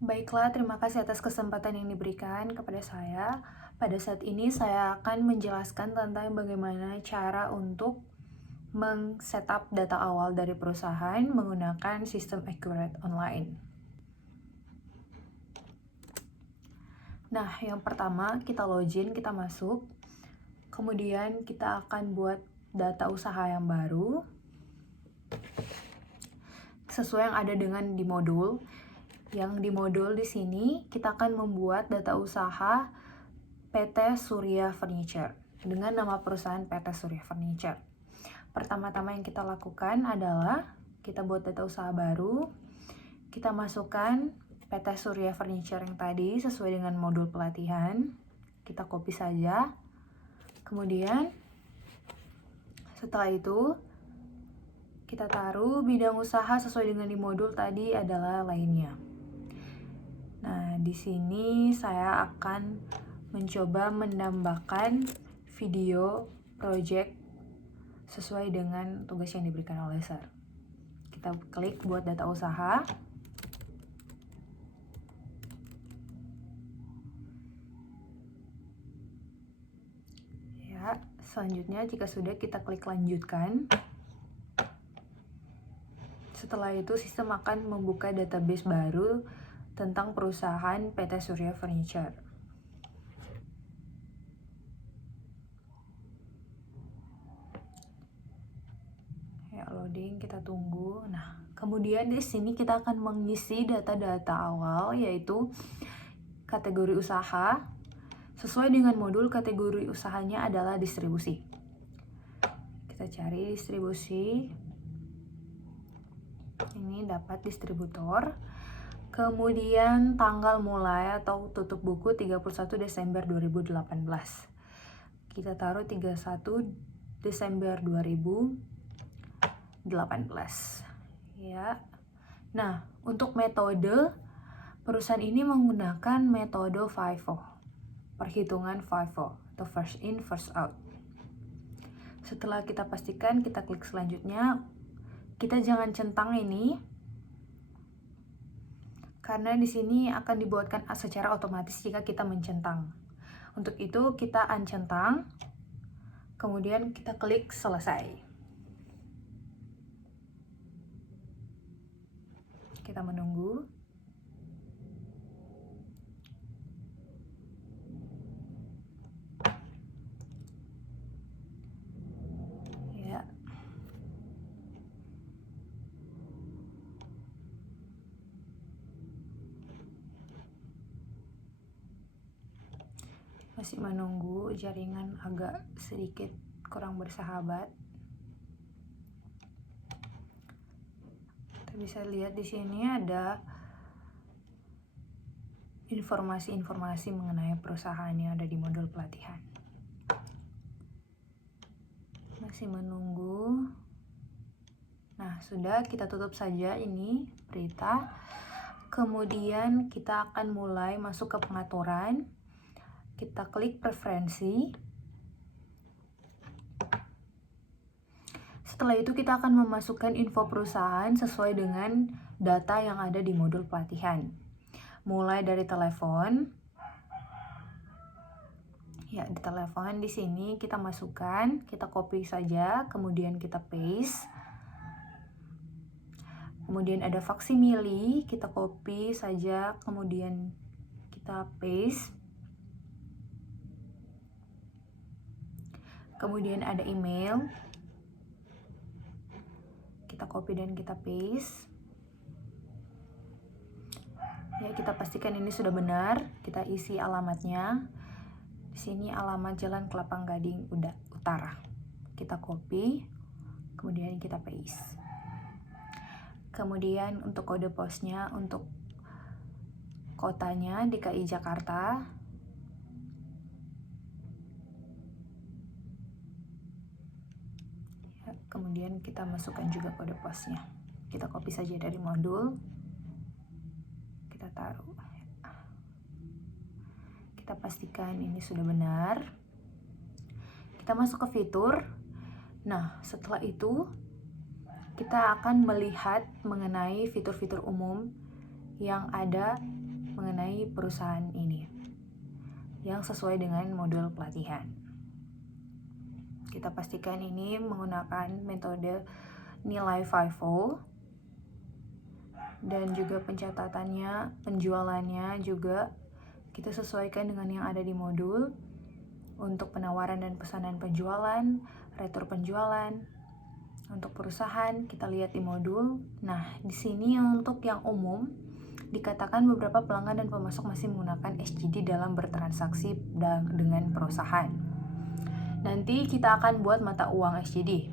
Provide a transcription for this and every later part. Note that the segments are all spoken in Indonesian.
Baiklah, terima kasih atas kesempatan yang diberikan kepada saya. Pada saat ini saya akan menjelaskan tentang bagaimana cara untuk meng-setup data awal dari perusahaan menggunakan sistem Accurate Online. Nah, yang pertama kita login, kita masuk. Kemudian kita akan buat data usaha yang baru sesuai yang ada dengan di modul. Yang di modul di sini kita akan membuat data usaha PT Surya Furniture dengan nama perusahaan PT Surya Furniture. Pertama-tama yang kita lakukan adalah kita buat data usaha baru, kita masukkan PT Surya Furniture yang tadi sesuai dengan modul pelatihan, kita copy saja. Kemudian setelah itu kita taruh bidang usaha sesuai dengan di modul tadi adalah lainnya. Nah, di sini saya akan mencoba menambahkan video project sesuai dengan tugas yang diberikan oleh Sir. Kita klik buat data usaha. Ya, selanjutnya jika sudah kita klik lanjutkan. Setelah itu sistem akan membuka database baru tentang perusahaan PT Surya Furniture. Ya, loading, kita tunggu. Nah, kemudian di sini kita akan mengisi data-data awal yaitu kategori usaha. Sesuai dengan modul kategori usahanya adalah distribusi. Kita cari distribusi. Ini dapat distributor. Kemudian tanggal mulai atau tutup buku 31 Desember 2018. Kita taruh 31 Desember 2018. Ya. Nah, untuk metode perusahaan ini menggunakan metode FIFO. Perhitungan FIFO atau first in first out. Setelah kita pastikan, kita klik selanjutnya. Kita jangan centang ini karena di sini akan dibuatkan secara otomatis jika kita mencentang. Untuk itu kita uncentang, kemudian kita klik selesai. Kita menunggu. Ya. Masih menunggu, jaringan agak sedikit kurang bersahabat. Kita bisa lihat di sini ada informasi-informasi mengenai perusahaan yang ada di modul pelatihan. Masih menunggu. Nah, sudah, kita tutup saja ini berita. Kemudian kita akan mulai masuk ke pengaturan. Kita klik preferensi. Setelah itu kita akan memasukkan info perusahaan sesuai dengan data yang ada di modul pelatihan. Mulai dari telepon. Ya, di telepon di sini kita masukkan, kita copy saja, kemudian kita paste. Kemudian ada faksimili, kita copy saja, kemudian kita paste. Kemudian ada email, kita copy dan kita paste. Ya, kita pastikan ini sudah benar. Kita isi alamatnya. Di sini alamat Jalan Kelapang Gading Utara. Kita copy, kemudian kita paste. Kemudian untuk kode posnya, untuk kotanya DKI Jakarta. Ya, kemudian kita masukkan juga kode posnya. Kita copy saja dari modul. Kita taruh. Kita pastikan ini sudah benar. Kita masuk ke fitur. Nah, setelah itu kita akan melihat mengenai fitur-fitur umum yang ada mengenai perusahaan ini yang sesuai dengan modul pelatihan. Kita pastikan ini menggunakan metode nilai FIFO, dan juga pencatatannya, penjualannya juga kita sesuaikan dengan yang ada di modul. Untuk penawaran dan pesanan penjualan, retur penjualan, untuk perusahaan kita lihat di modul. Nah, di sini untuk yang umum dikatakan beberapa pelanggan dan pemasok masih menggunakan SGD dalam bertransaksi dengan perusahaan. Nanti kita akan buat mata uang SGD.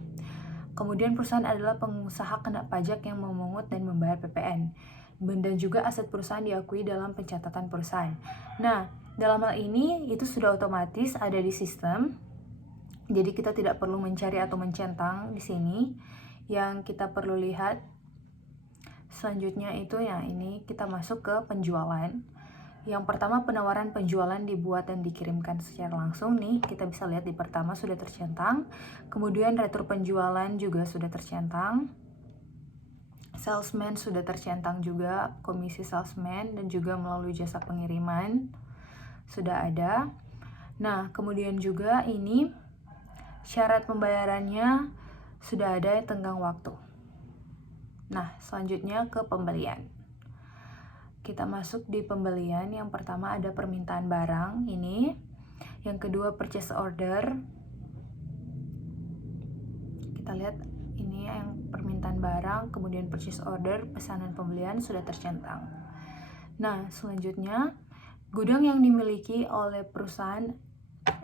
Kemudian perusahaan adalah pengusaha kena pajak yang memungut dan membayar PPN. Dan juga aset perusahaan diakui dalam pencatatan perusahaan. Nah, dalam hal ini itu sudah otomatis ada di sistem. Jadi kita tidak perlu mencari atau mencentang di sini. Yang kita perlu lihat selanjutnya itu ya ini kita masuk ke penjualan. Yang pertama, penawaran penjualan dibuat dan dikirimkan secara langsung nih. Kita bisa lihat di pertama sudah tercentang. Kemudian retur penjualan juga sudah tercentang. Salesman sudah tercentang juga, komisi salesman dan juga melalui jasa pengiriman sudah ada. Nah, kemudian juga ini syarat pembayarannya sudah ada tenggang waktu. Nah, selanjutnya ke pembelian. Kita masuk di pembelian. Yang pertama ada permintaan barang ini. Yang kedua purchase order. Kita lihat ini yang permintaan barang, kemudian purchase order, pesanan pembelian sudah tercentang. Nah, selanjutnya gudang yang dimiliki oleh perusahaan.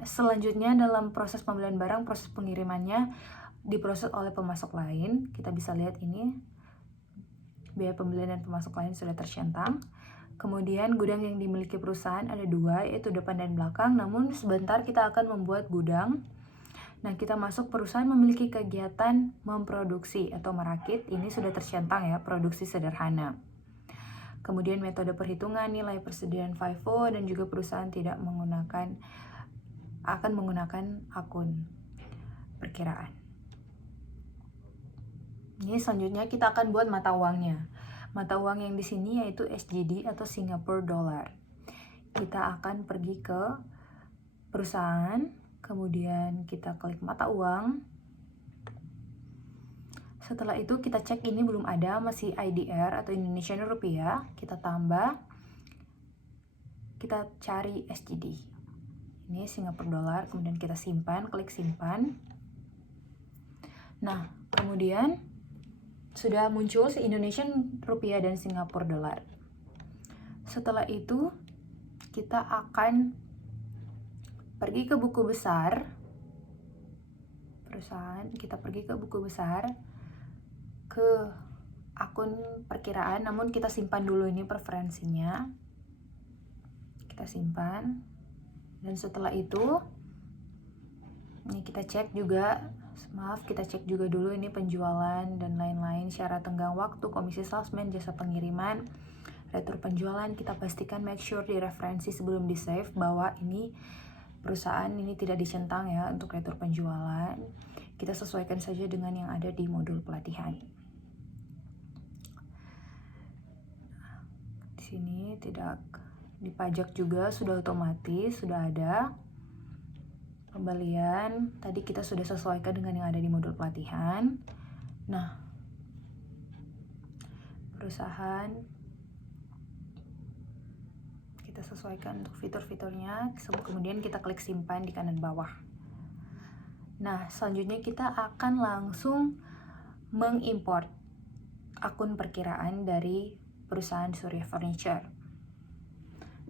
Selanjutnya dalam proses pembelian barang, proses pengirimannya diproses oleh pemasok lain. Kita bisa lihat ini biaya pembelian dan pemasok lain sudah tercentang. Kemudian gudang yang dimiliki perusahaan ada dua, yaitu depan dan belakang. Namun sebentar kita akan membuat gudang. Nah, kita masuk perusahaan memiliki kegiatan memproduksi atau merakit. Ini sudah tercentang ya, produksi sederhana. Kemudian metode perhitungan nilai persediaan FIFO dan juga perusahaan tidak akan menggunakan akun perkiraan. Ini selanjutnya kita akan buat mata uangnya. Mata uang yang di sini yaitu SGD atau Singapore Dollar. Kita akan pergi ke perusahaan, kemudian kita klik mata uang. Setelah itu kita cek ini belum ada, masih IDR atau Indonesian Rupiah. Kita tambah, kita cari SGD. Ini Singapore Dollar, kemudian kita simpan, klik simpan. Nah, kemudian sudah muncul si Indonesian Rupiah dan Singapore Dollar. Setelah itu kita akan pergi ke buku besar perusahaan, kita pergi ke buku besar, ke akun perkiraan, namun kita simpan dulu ini preferensinya. Kita simpan, dan setelah itu ini kita cek juga, kita cek juga dulu ini penjualan dan lain-lain, syarat tenggang waktu, komisi salesman, jasa pengiriman, retur penjualan. Kita pastikan make sure di referensi sebelum di save bahwa ini perusahaan ini tidak dicentang ya untuk retur penjualan. Kita sesuaikan saja dengan yang ada di modul pelatihan. Di sini tidak dipajak juga sudah otomatis, sudah ada. Pembelian tadi kita sudah sesuaikan dengan yang ada di modul pelatihan. Nah, perusahaan kita sesuaikan untuk fitur-fiturnya, kemudian kita klik simpan di kanan bawah. Nah, selanjutnya kita akan langsung mengimport akun perkiraan dari perusahaan Surya Furniture.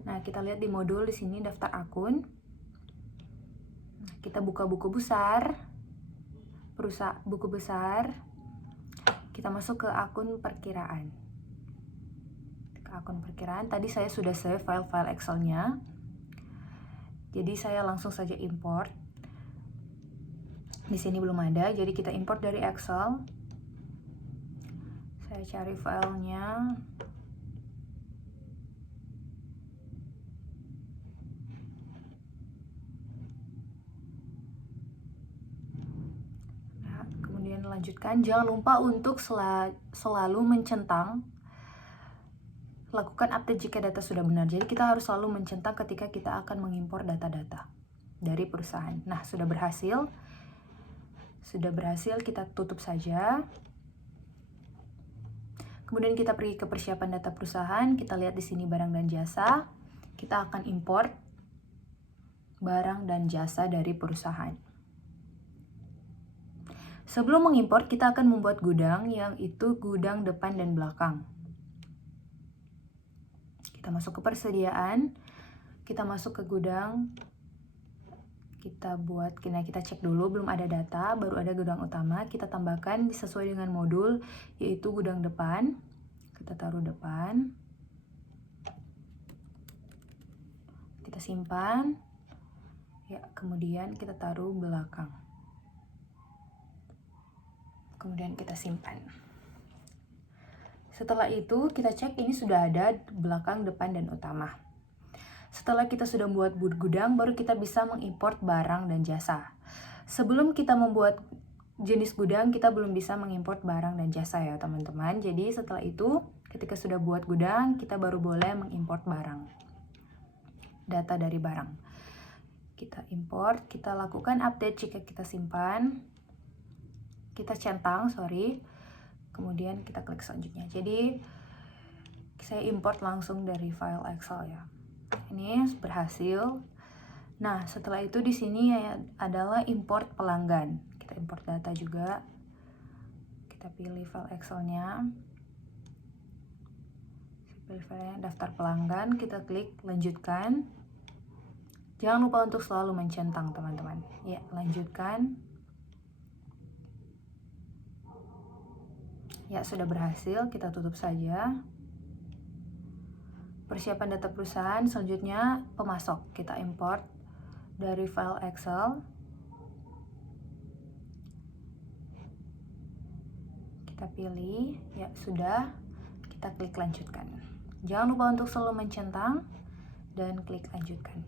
Nah, kita lihat di modul di sini daftar akun. Kita buka buku besar, buku besar, kita masuk ke akun perkiraan. Ke akun perkiraan, tadi saya sudah save file-file Excel-nya. Jadi saya langsung saja import. Di sini belum ada, jadi kita import dari Excel. Saya cari filenya. Lanjutkan, jangan lupa untuk selalu mencentang lakukan update jika data sudah benar. Jadi kita harus selalu mencentang ketika kita akan mengimpor data-data dari perusahaan. Nah, sudah berhasil. Sudah berhasil, kita tutup saja. Kemudian kita pergi ke persiapan data perusahaan, kita lihat di sini barang dan jasa. Kita akan import barang dan jasa dari perusahaan. Sebelum mengimport, kita akan membuat gudang, yang itu gudang depan dan belakang. Kita masuk ke persediaan, kita masuk ke gudang, kita cek dulu, belum ada data, baru ada gudang utama, kita tambahkan sesuai dengan modul, yaitu gudang depan. Kita taruh depan, kita simpan, ya, kemudian kita taruh belakang, kemudian kita simpan. Setelah itu kita cek ini sudah ada belakang, depan, dan utama. Setelah kita sudah membuat gudang, baru kita bisa mengimport barang dan jasa. Sebelum kita membuat jenis gudang, kita belum bisa mengimport barang dan jasa ya teman-teman. Jadi setelah itu, ketika sudah buat gudang, kita baru boleh mengimport barang. Data dari barang. Kita import, kita lakukan update jika kita simpan. Kita centang, kemudian kita klik selanjutnya. Jadi saya import langsung dari file Excel ya. Ini berhasil. Nah, setelah itu di sini adalah import pelanggan. Kita import data juga. Kita pilih file Excel-nya. Pilih filenya daftar pelanggan, kita klik lanjutkan. Jangan lupa untuk selalu mencentang, teman-teman. Ya, lanjutkan. Ya, sudah berhasil, kita tutup saja. Persiapan data perusahaan, selanjutnya pemasok. Kita import dari file Excel. Kita pilih, ya sudah, kita klik lanjutkan. Jangan lupa untuk selalu mencentang dan klik lanjutkan.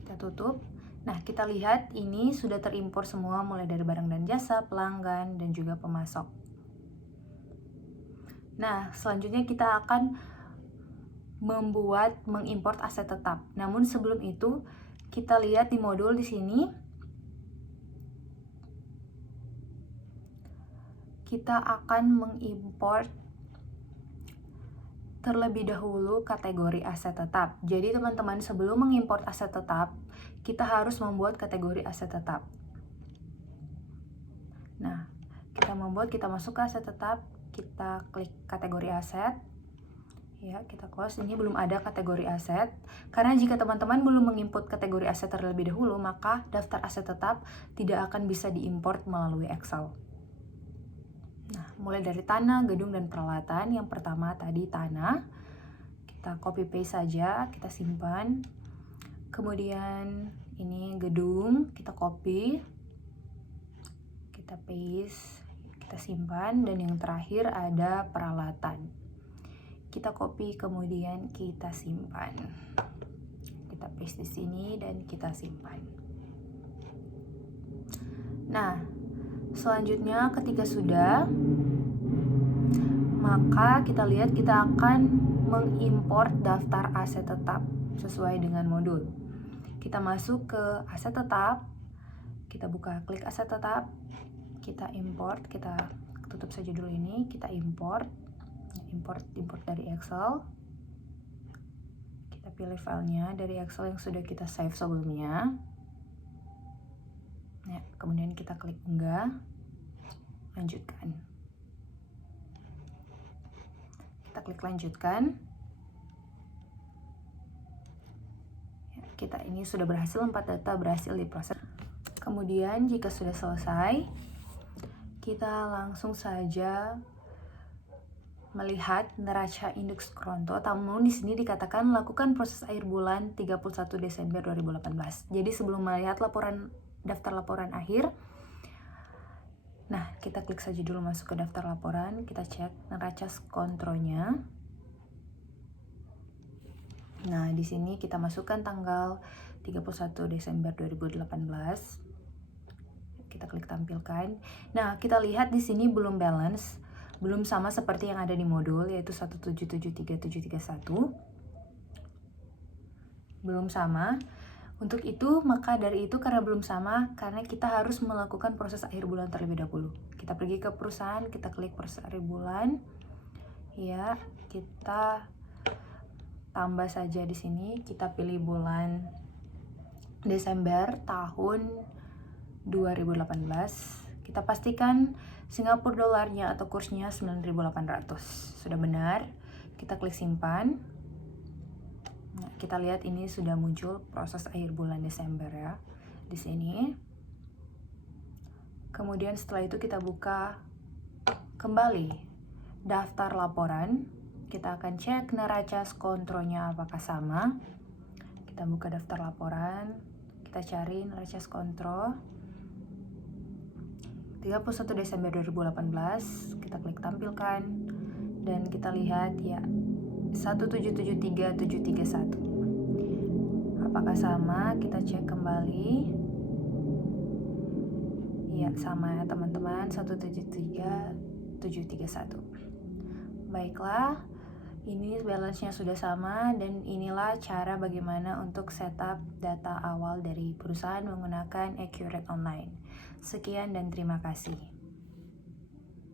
Kita tutup. Nah, kita lihat ini sudah terimpor semua mulai dari barang dan jasa, pelanggan, dan juga pemasok. Nah, selanjutnya kita akan mengimport aset tetap. Namun sebelum itu, kita lihat di modul di sini. Kita akan mengimport terlebih dahulu kategori aset tetap. Jadi teman-teman, sebelum mengimport aset tetap, kita harus membuat kategori aset tetap. Nah, kita masuk ke aset tetap, kita klik kategori aset. Ya, kita close. Ini belum ada kategori aset. Karena jika teman-teman belum menginput kategori aset terlebih dahulu, maka daftar aset tetap tidak akan bisa diimport melalui Excel. Nah, mulai dari tanah, gedung, dan peralatan. Yang pertama tadi tanah. Kita copy paste saja, kita simpan. Kemudian ini gedung, kita copy. Kita paste, kita simpan. Dan yang terakhir ada peralatan. Kita copy, kemudian kita simpan. Kita paste di sini dan kita simpan. Nah, selanjutnya ketika sudah, maka kita lihat kita akan mengimport daftar aset tetap sesuai dengan modul. Kita masuk ke aset tetap, kita buka klik aset tetap, kita import, kita tutup saja dulu ini, kita import dari Excel. Kita pilih filenya dari Excel yang sudah kita save sebelumnya. Ya, kemudian kita klik enggak, lanjutkan. Kita klik lanjutkan. Ya, kita ini sudah berhasil, 4 data berhasil diproses. Kemudian jika sudah selesai, kita langsung saja melihat neraca indeks Kronto. Namun di sini dikatakan lakukan proses akhir bulan 31 Desember 2018. Jadi sebelum melihat daftar laporan akhir, nah kita klik saja dulu masuk ke daftar laporan, kita cek neraca kontronya. Nah, di sini kita masukkan tanggal 31 Desember 2018. Kita klik tampilkan. Nah, kita lihat di sini belum balance, belum sama seperti yang ada di modul, yaitu 1773731. Belum sama. Untuk itu, maka dari itu karena belum sama, karena kita harus melakukan proses akhir bulan terlebih dahulu. Kita pergi ke perusahaan, kita klik proses akhir bulan. Ya, kita tambah saja di sini, kita pilih bulan Desember tahun 2018. Kita pastikan Singapura dolarnya atau kursnya 9.800. Sudah benar. Kita klik simpan. Nah, kita lihat ini sudah muncul proses akhir bulan Desember ya di sini. Kemudian setelah itu kita buka kembali daftar laporan. Kita akan cek neraca kontronya apakah sama. Kita buka daftar laporan, kita cari neraca kontro 31 Desember 2018, kita klik tampilkan dan kita lihat ya 1773731. Apakah sama? Kita cek kembali. Ya, sama ya teman-teman, 1773731. Baiklah, ini balance-nya sudah sama dan inilah cara bagaimana untuk setup data awal dari perusahaan menggunakan Accurate Online. Sekian dan terima kasih.